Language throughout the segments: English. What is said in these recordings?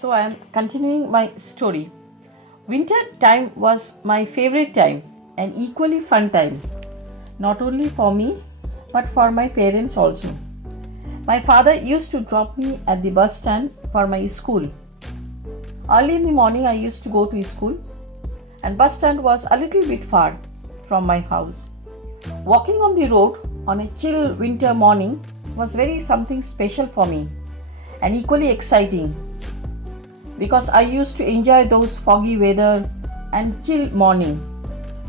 So I am continuing my story. Winter time was my favorite time and equally fun time, not only for me but for my parents also. My father used to drop me at the bus stand for my school. Early in the morning I used to go to school and bus stand was a little bit far from my house. Walking on the road on a chill winter morning was very something special for me and equally exciting because I used to enjoy those foggy weather and chill morning.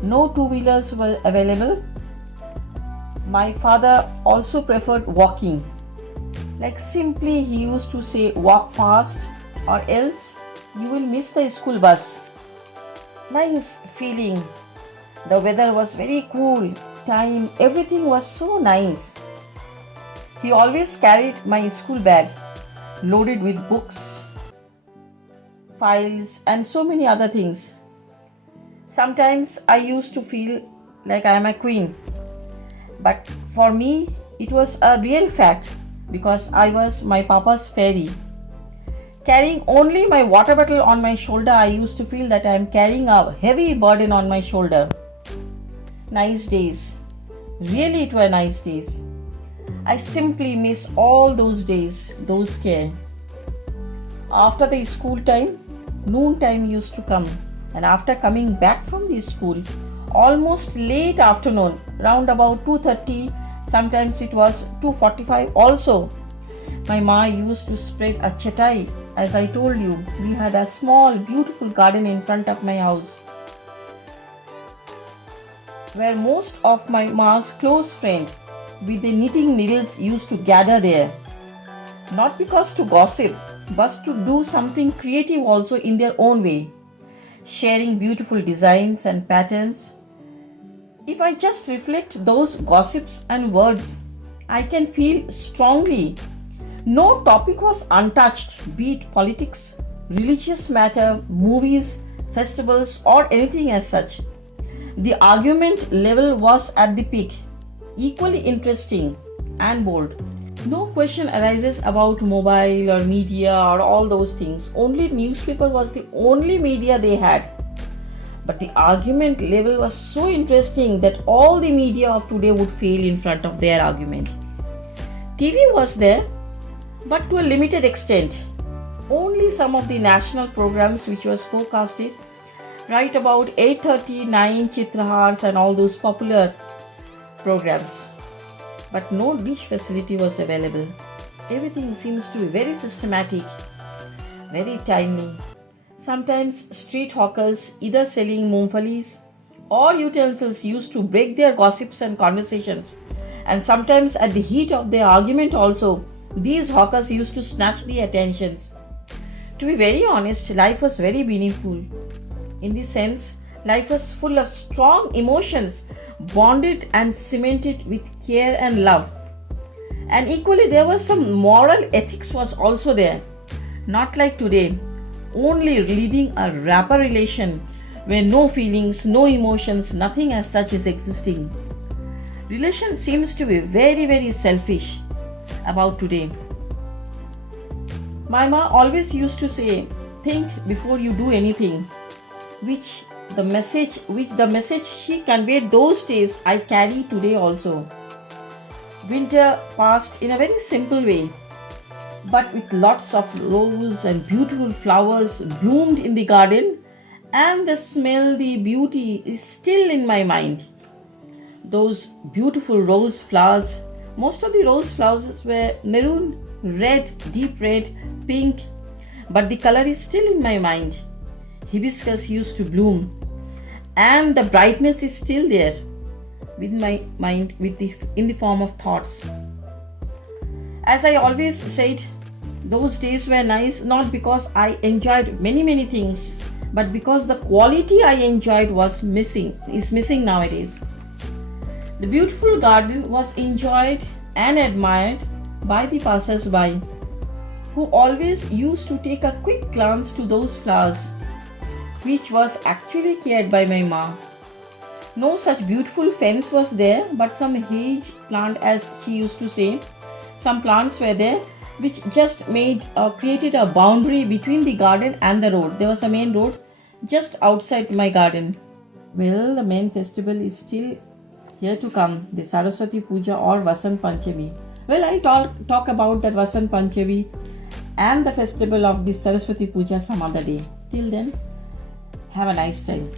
No two-wheelers were available. My father also preferred walking. Like simply he used to say walk fast or else you will miss the school bus. Nice feeling. The weather was very cool. Everything was so nice. He always carried my school bag loaded with books, files, and so many other things. Sometimes I used to feel like I am a queen, but for me it was a real fact because I was my papa's fairy. Carrying only my water bottle on my shoulder, I used to feel that I am carrying a heavy burden on my shoulder. Nice days. Really, it were nice days. I simply miss all those days, those care. After the school time, noon time used to come, and after coming back from the school, almost late afternoon, round about 2:30, sometimes it was 2:45 also, my ma used to spread a chatai. As I told you, we had a small beautiful garden in front of my house where most of my ma's close friends with their knitting needles used to gather there, not because to gossip, but to do something creative also in their own way, sharing beautiful designs and patterns. If I just reflect those gossips and words, I can feel strongly no topic was untouched, be it politics, religious matter, movies, festivals, or anything as such. The argument level was at the peak, equally interesting and bold. No question arises about mobile or media or all those things. Only newspaper was the only media they had. But the argument level was so interesting that all the media of today would fail in front of their argument. TV was there, but to a limited extent. Only some of the national programs which was forecasted right about 8:30, 9, Chitrahars and all those popular programs. But no dish facility was available. Everything seems to be very systematic, very timely. Sometimes street hawkers either selling moongfalis or utensils used to break their gossips and conversations. And sometimes at the heat of their argument also, these hawkers used to snatch the attentions. To be very honest, life was very meaningful. In this sense, life was full of strong emotions, bonded and cemented with care and love. And equally there was some moral ethics was also there. Not like today, only leading a wrapper relation where no feelings, no emotions, nothing as such is existing. Relation seems to be very, very selfish about today. My ma always used to say, think before you do anything, which the message she conveyed those days I carry today also. Winter passed in a very simple way, but with lots of roses and beautiful flowers bloomed in the garden, and the smell, the beauty is still in my mind. Those beautiful rose flowers, most of the rose flowers were maroon, red, deep red, pink, but the color is still in my mind. Hibiscus used to bloom, and the brightness is still there with my mind in the form of thoughts. As I always said, those days were nice not because I enjoyed many things, but because the quality I enjoyed is missing nowadays. The beautiful garden was enjoyed and admired by the passers-by, who always used to take a quick glance to those flowers, which was actually cared by my ma. No such beautiful fence was there, but some hedge plant, as she used to say. Some plants were there, which just created a boundary between the garden and the road. There was a main road just outside my garden. Well, the main festival is still here to come, the Saraswati Puja or Vasant Panchami. Well, I'll talk about that Vasant Panchami and the festival of the Saraswati Puja some other day. Till then, have a nice time.